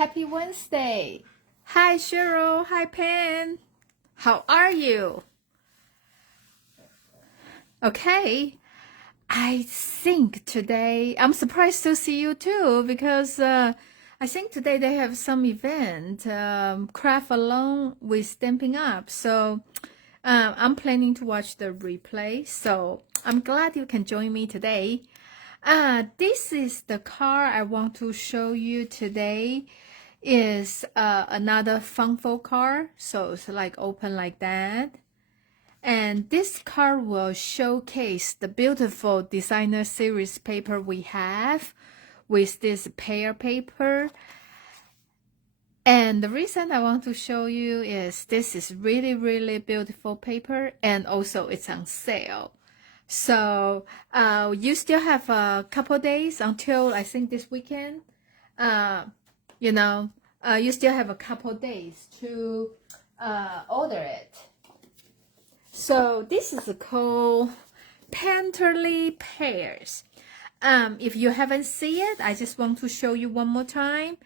Happy Wednesday. Hi, Cheryl. Hi, Pen. How are you? Okay. I think today, I'm surprised to see you too because I think today they have some event, craft along with Stampin' Up. So I'm planning to watch the replay. So I'm glad you can join me today. This is the card I want to show you today. Is another Funfold card, so it's like open like that. And this card will showcase the beautiful designer series paper we have with this pear paper. And the reason I want to show you is this is really, really beautiful paper, and also it's on sale. So you still have a couple days until I think this weekend. You still have a couple days to order it. So this is called Perfectly Pears. If you haven't seen it, I just want to show you one more time.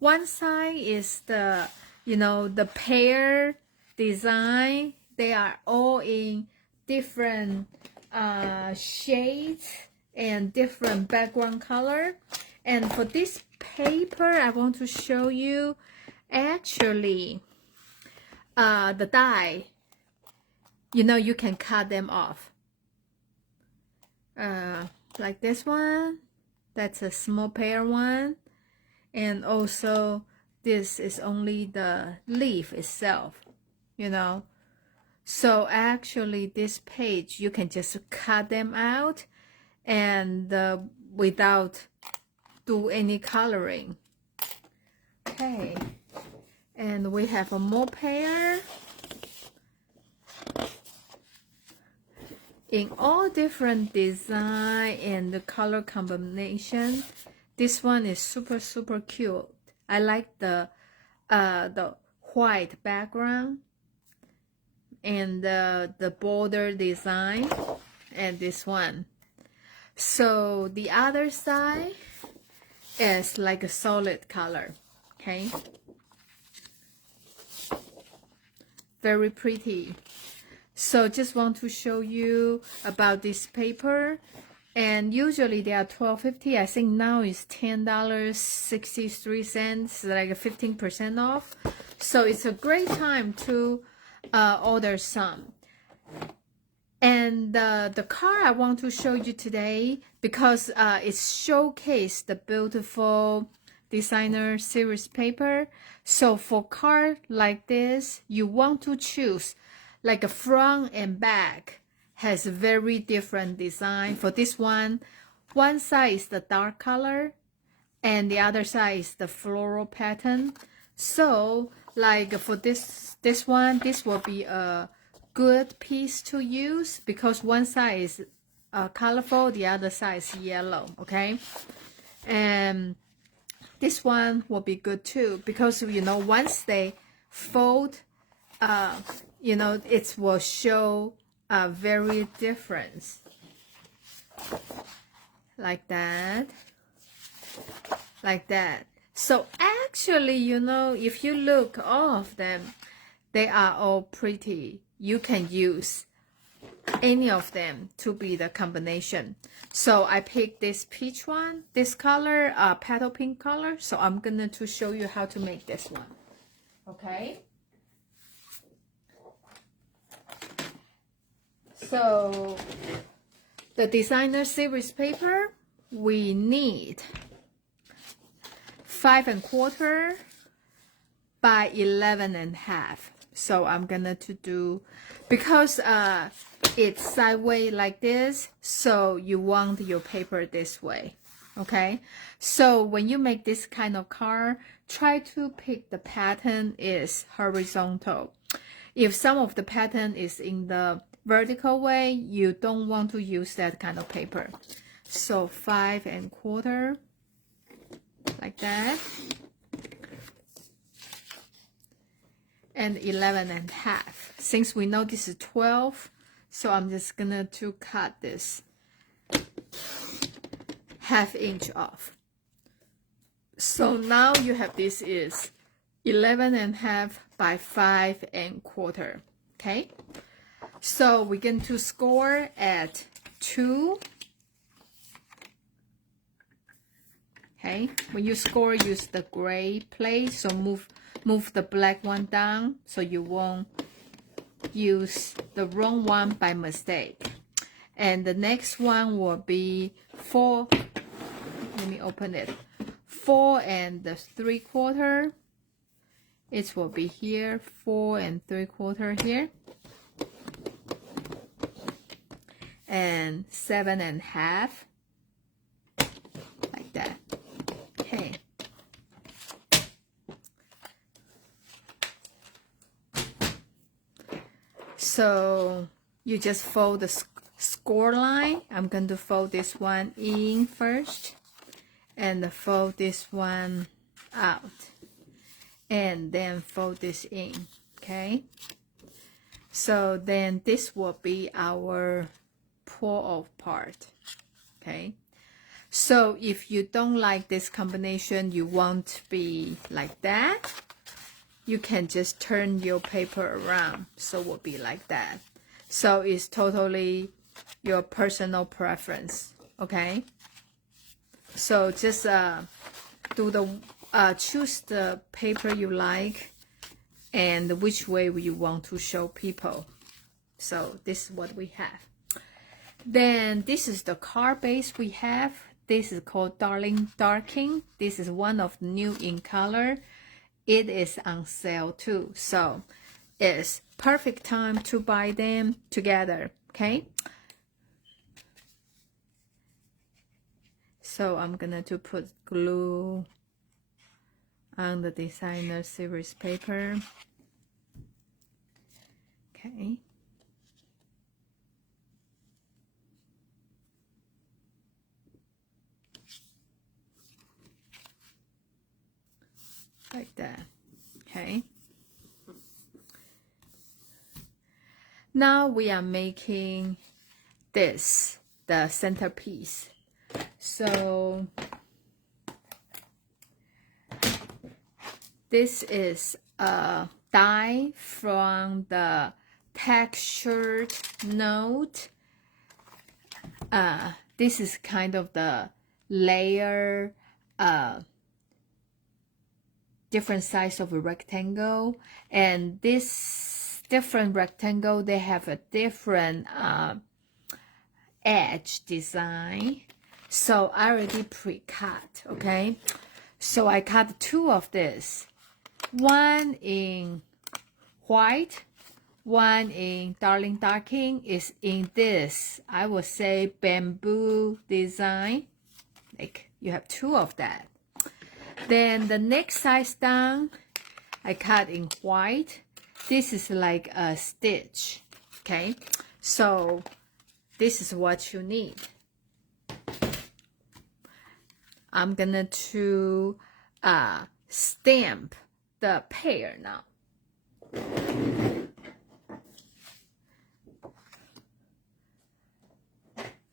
One side is the pear design. They are all in different shades and different background color. And for this paper, I want to show you actually the die. You can cut them off. Like this one, that's a small pear one. And also this is only the leaf itself, So actually this page, you can just cut them out and without do any coloring. Okay, and we have a more pear in all different design and the color combination. This one is super cute. I like the white background and the border design, and this one. So the other side is like a solid color. Okay, very pretty. So just want to show you about this paper, and usually they are $12.50. I think now it's $10.63, like 15% off. So it's a great time to order some. And the card I want to show you today, because it showcased the beautiful designer series paper. So for card like this, you want to choose like a front and back has very different design. For this one side is the dark color and the other side is the floral pattern. So like for this one, this will be a good piece to use because one side is colorful, the other side is yellow. Okay, and this one will be good too because once they fold, it will show a very difference like that. So actually, if you look all of them, they are all pretty. You can use any of them to be the combination. So I picked this peach one, this color, petal pink color. So I'm gonna to show you how to make this one. Okay. So the designer series paper, we need 5 1/4 by 11 1/2. So I'm gonna to do, because it's sideways like this, so you want your paper this way. Okay, so when you make this kind of card, try to pick the pattern is horizontal. If some of the pattern is in the vertical way, you don't want to use that kind of paper. So 5 1/4 like that, and 11 1/2. Since we know this is 12, so I'm just gonna to cut this 1/2 inch off. So now you have this is 11.5 by 5.25. Okay, so we're going to score at 2. Okay, when you score, use the gray plate. So move the black one down so you won't use the wrong one by mistake. And the next one will be 4. Let me open it. 4 3/4. It will be here. 4 3/4 here. And 7.5. Like that. Okay. So you just fold the score line. I'm going to fold this one in first and fold this one out and then fold this in. Okay, so then this will be our pull-off part. Okay, so if you don't like this combination, you want to be like that, you can just turn your paper around, so it will be like that. So it's totally your personal preference. Okay, so just do the choose the paper you like and which way you want to show people. So this is what we have. Then this is the card base we have. This is called Darling Darking. This is one of new in color. It is on sale too, so it's perfect time to buy them together. Okay, so I'm gonna to put glue on the designer series paper. Okay, like that. Okay, now we are making this the centerpiece. So this is a die from the textured note. This is kind of the layer, different size of a rectangle, and this different rectangle, they have a different edge design. So I already pre-cut. Okay, so I cut 2 of this, one in white, one in Darling Darking. Is in this, I would say, bamboo design. Like you have 2 of that. Then the next size down, I cut in white. This is like a stitch. Okay, so this is what you need. I'm gonna to stamp the pear now.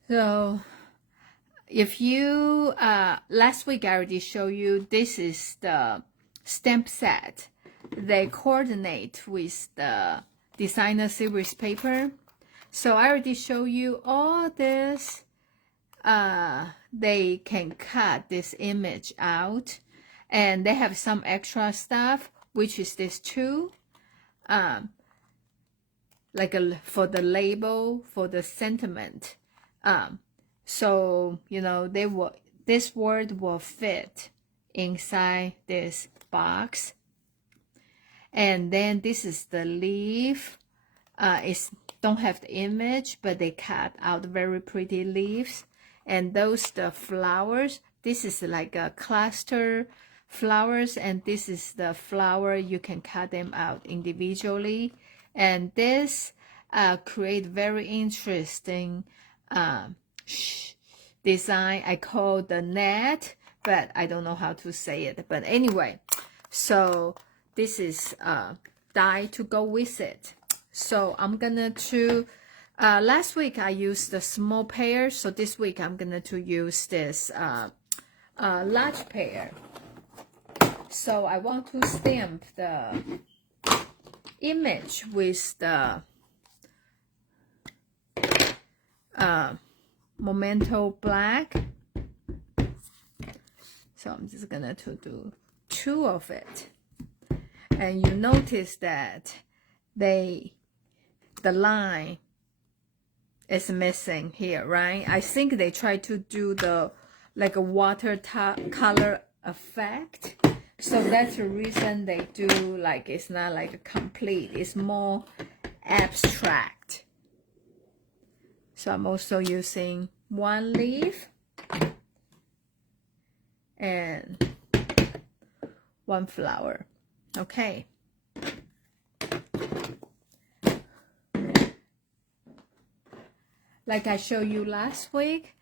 So if you last week I already showed you, this is the stamp set. They coordinate with the designer series paper. So I already showed you all this. They can cut this image out, and they have some extra stuff, which is this too, like for the label, for the sentiment. So you know, this word will fit inside this box. And then this is the leaf. It's don't have the image, but they cut out very pretty leaves. And those the flowers. This is like a cluster flowers, and this is the flower. You can cut them out individually. And this create very interesting design. I call the net, but I don't know how to say it. But anyway, so this is die to go with it. So I'm gonna to last week I used the small pear, so this week I'm gonna to use this large pear. So I want to stamp the image with the Memento black. So I'm just gonna to do 2 of it. And you notice that the line is missing here, right? I think they try to do the like a water color effect. So that's the reason they do like it's not like a complete, it's more abstract. So I'm also using 1 leaf and 1 flower. Okay. Like I showed you last week,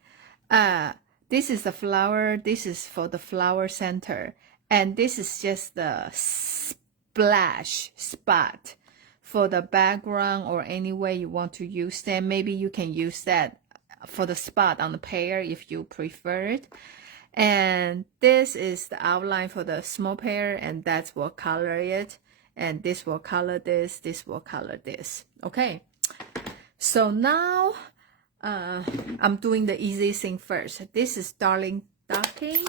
this is the flower, this is for the flower center, and this is just the splash spot for the background or any way you want to use them. Maybe you can use that for the spot on the pear if you prefer it. And this is the outline for the small pear, and that's what color it. And this will color this, this will color this. Okay. So now I'm doing the easy thing first. This is Darling Ducking.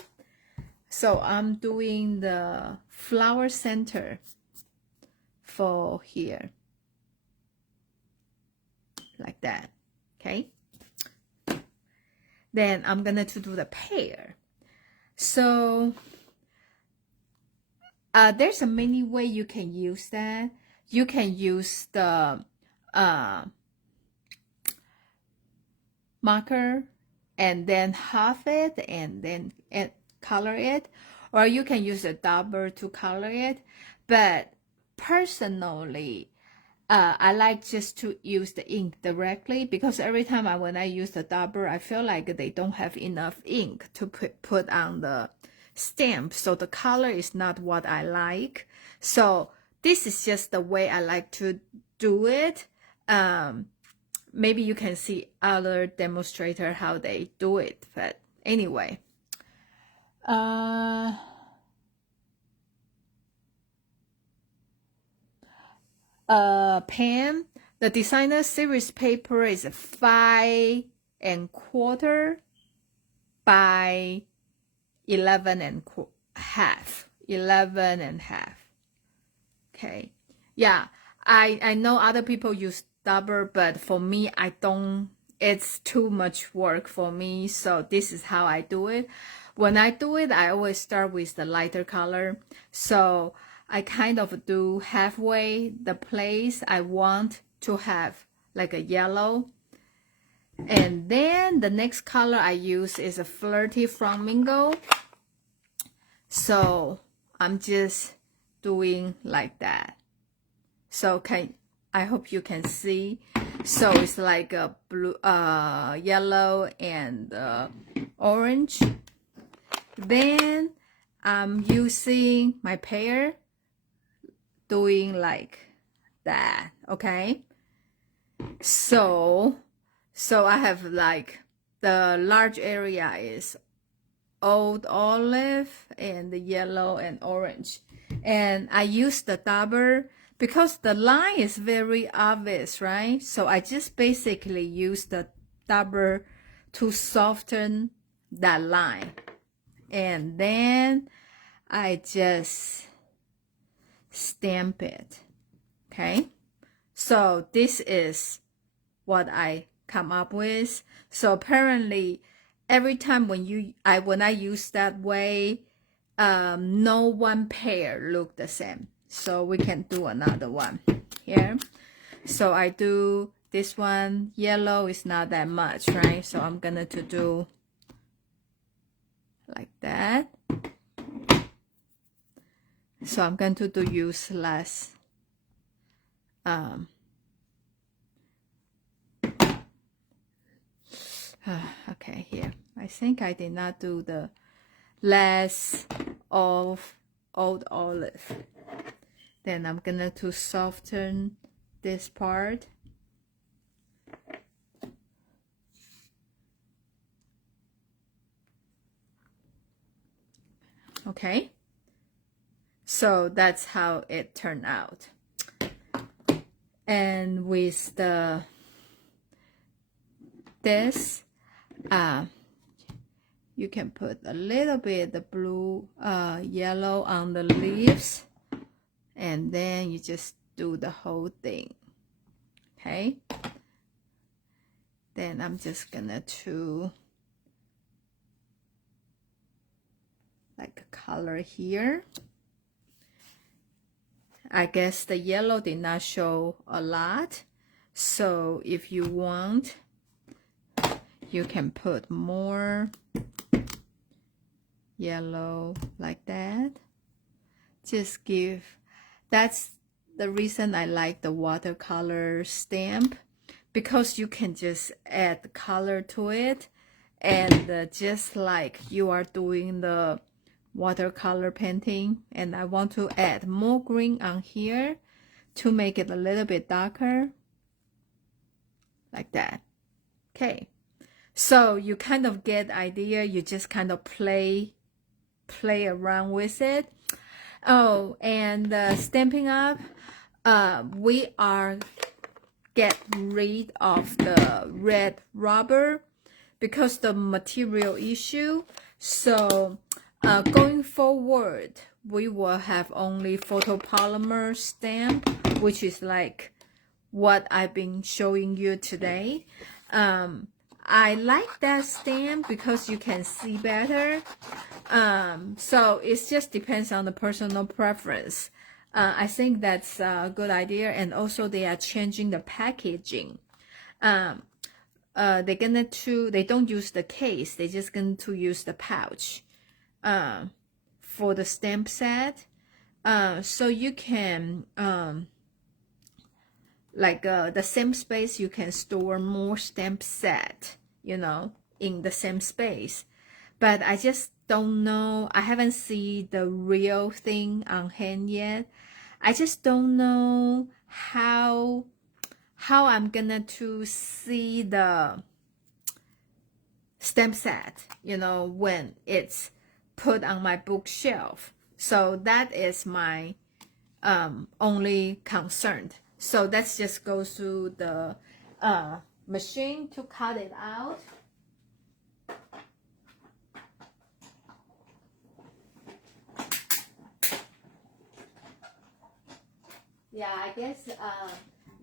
So I'm doing the flower center for here. Like that. Okay. Then I'm gonna to do the pear. So there's a many way you can use that. You can use the marker and then half it and then color it, or you can use a dauber to color it. But personally, I like just to use the ink directly, because every time when I use the dauber, I feel like they don't have enough ink to put on the stamp, so the color is not what I like. So this is just the way I like to do it. Maybe you can see other demonstrator how they do it, but anyway. Pen, the designer series paper is 5 1/4 by 11 1/2. 11 1/2. Okay. Yeah, I know other people use dauber, but for me, I don't, it's too much work for me. So this is how I do it. When I do it, I always start with the lighter color. So I kind of do halfway the place I want to have like a yellow. And then the next color I use is a Flirty Flamingo. So I'm just doing like that. So I hope you can see. So it's like a blue, yellow and orange. Then I'm using my pear, doing like that. Okay. So I have like the large area is old olive and the yellow and orange, and I use the dauber because the line is very obvious, right? So I just basically use the dauber to soften that line, and then I just stamp it. Okay, so this is what I come up with. So apparently every time when I use that way, no one pear look the same. So we can do another one here. So I do this one. Yellow is not that much, right? So I'm gonna to do like that. So I'm going to do use less. Okay, here. I think I did not do the less of old olive. Then I'm gonna to soften this part. Okay. So that's how it turned out. And with this, you can put a little bit the blue, yellow on the leaves, and then you just do the whole thing. Okay. Then I'm just gonna do like a color here. I guess the yellow did not show a lot, so if you want, you can put more yellow like that. Just give, that's the reason I like the watercolor stamp, because you can just add color to it, and just like you are doing the watercolor painting, and I want to add more green on here to make it a little bit darker, like that. Okay, so you kind of get the idea. You just kind of play around with it. Oh, and Stampin' Up, we are get rid of the red rubber because the material issue. So going forward, we will have only photopolymer stamp, which is like what I've been showing you today. I like that stamp because you can see better. So it just depends on the personal preference. I think that's a good idea. And also they are changing the packaging. They don't use the case. They're just going to use the pouch for the stamp set. So you can, like the same space, you can store more stamp set, you know, in the same space. But I just don't know. I haven't seen the real thing on hand yet. I just don't know how I'm gonna to see the stamp set, you know, when it's put on my bookshelf. So that is my only concern. So let's just go through the machine to cut it out. Yeah, I guess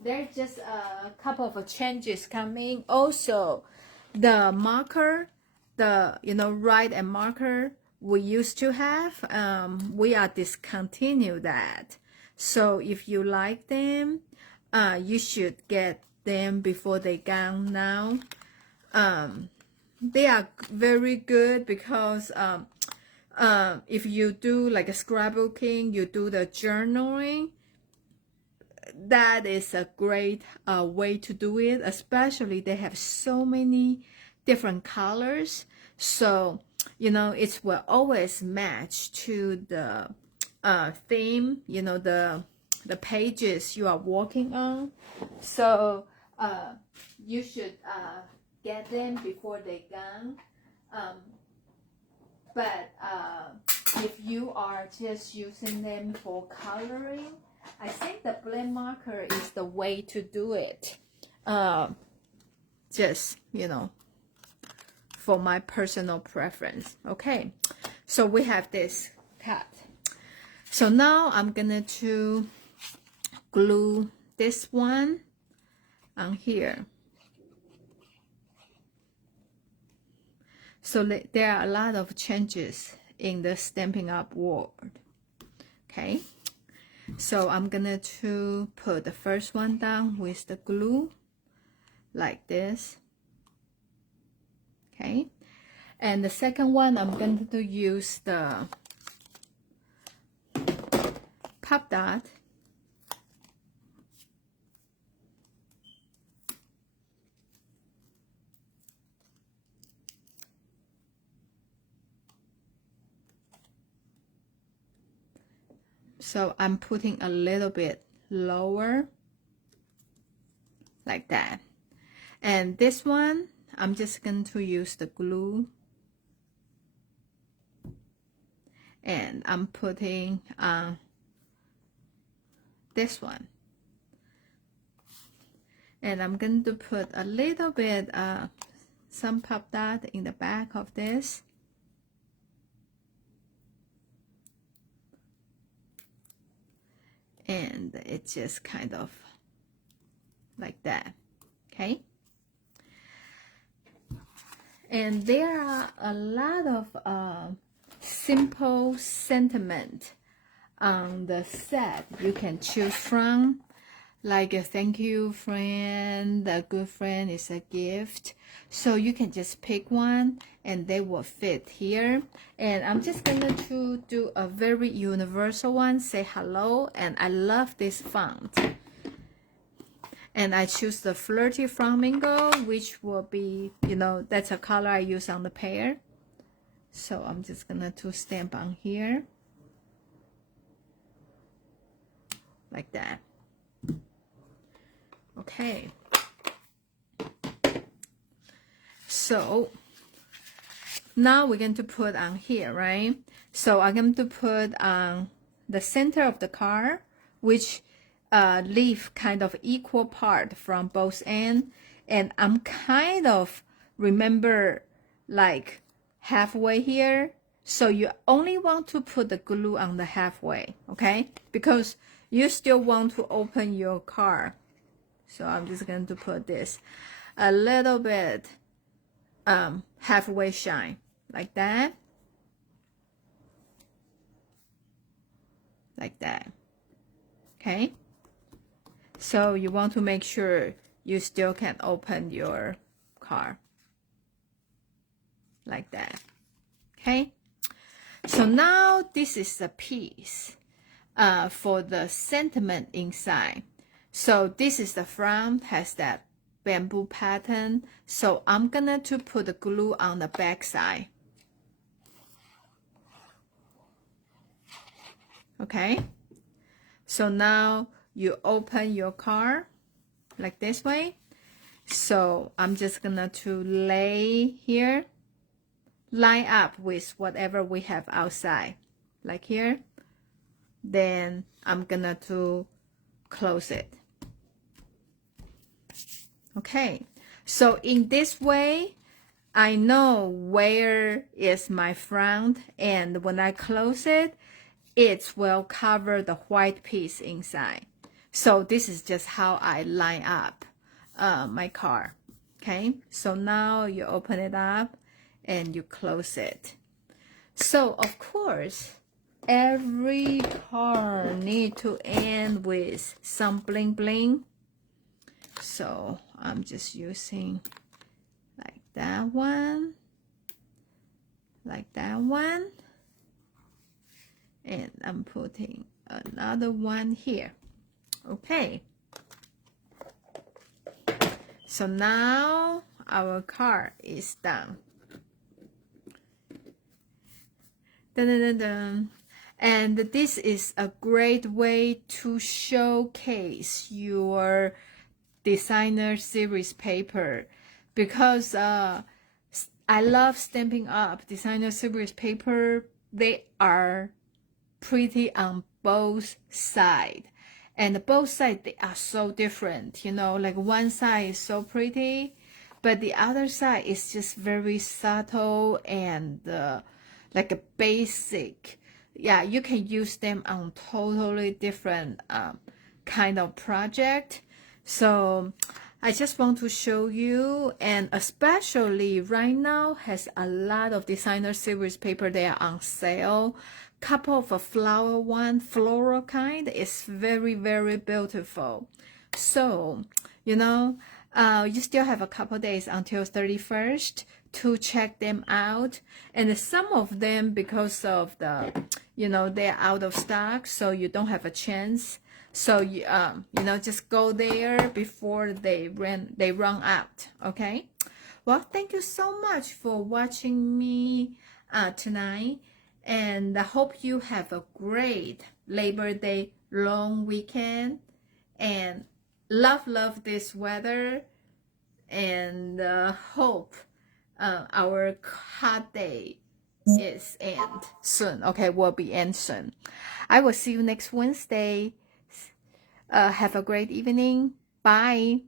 there's just a couple of changes coming. Also, the marker, the write and marker we used to have, we are discontinue that. So if you like them, you should get them before they gone now. They are very good because if you do like a scrapbooking, you do the journaling, that is a great way to do it. Especially they have so many different colors, so it will always match to the theme, the pages you are working on. So you should get them before they gone. But if you are just using them for coloring, I think the blend marker is the way to do it. Just, for my personal preference. Okay, so we have this cut. So now I'm gonna to glue this one on here. So there are a lot of changes in the Stampin' Up world. Okay, so I'm gonna to put the first one down with the glue like this. Okay, and the second one I'm going to use the pop dot. So I'm putting a little bit lower like that. And this one, I'm just going to use the glue. And I'm putting this one. And I'm going to put a little bit some pop dot in the back of this. And it's just kind of like that, okay? And there are a lot of simple sentiment on the set you can choose from, like a thank you friend, a good friend is a gift. So you can just pick one and they will fit here. And I'm just gonna to do a very universal one, say hello, and I love this font. And I choose the Flirty Flamingo, which will be, you know, that's a color I use on the pear. So I'm just gonna to stamp on here. Like that. Okay. So now we're going to put on here, right? So I'm going to put on the center of the card, which leave kind of equal part from both ends. And I'm kind of remember like halfway here. So you only want to put the glue on the halfway, okay? Because you still want to open your card. So I'm just going to put this a little bit halfway shine, like that. Like that. Okay? So you want to make sure you still can open your card. Like that. Okay? So now this is the piece for the sentiment inside. So this is the front, has that bamboo pattern. So I'm gonna to put the glue on the back side. Okay. So now you open your card like this way. So I'm just gonna to lay here, line up with whatever we have outside, like here. Then I'm gonna to close it. Okay, so in this way, I know where is my front, and when I close it, it will cover the white piece inside. So this is just how I line up my card. Okay, so now you open it up and you close it. So of course, every card need to end with some bling bling. So I'm just using like that one, like that one, and I'm putting another one here. Okay, so now our card is done. Dun, dun, dun, dun. And this is a great way to showcase your designer series paper, because I love Stampin' Up designer series paper. They are pretty on both sides, and both sides they are so different, you know, like one side is so pretty, but the other side is just very subtle and like a basic. Yeah, you can use them on totally different kind of project. So I just want to show you, and especially right now has a lot of designer series paper. They are on sale. Couple of a flower one, floral kind, is very, very beautiful. So, you know, you still have a couple days until 31st to check them out. And some of them, because of the, you know, they're out of stock, so you don't have a chance. So you know, just go there before they run out. Okay. Well, thank you so much for watching me tonight, and I hope you have a great Labor Day long weekend, and love this weather, and hope our hot day is end soon. Okay, will be end soon. I will see you next Wednesday. Have a great evening. Bye.